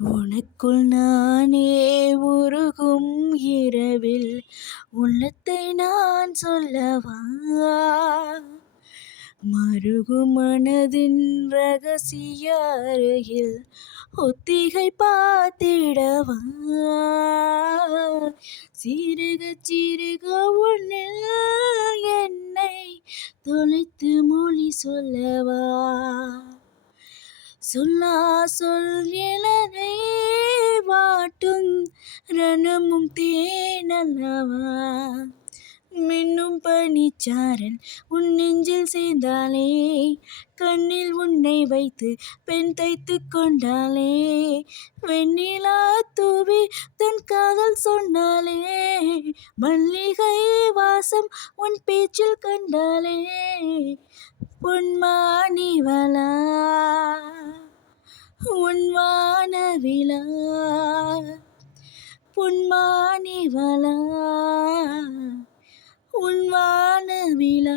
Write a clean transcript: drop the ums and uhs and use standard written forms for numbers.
உனக்குள் நானே உருகும் இரவில் உள்ளத்தை நான் சொல்லவா? மருகும் மனதின் ரகசிய அறையில் ஒத்திகை பார்த்திடவா? சிறுக சிறுக உன்னில் என்னை தொலைத்து மொழி சொல்லவா? சொல்லா சொல் இலனை வாட்டும் ரணமும் தேனல்லவா? மின்னும் பனிச்சாரல் உன் நெஞ்சில் சேர்ந்தாலே, கண்ணில் உன்னை வைத்து பெண் தைத்து கொண்டாலே, வெண்ணிலா தூவி தன் காதல் சொன்னாலே, மல்லிகை வாசம் உன் பேச்சில் கண்டாலே, பொன்மானிவளா உன் வானவிலா, பொன்மானிவளா உன் வானவிலா.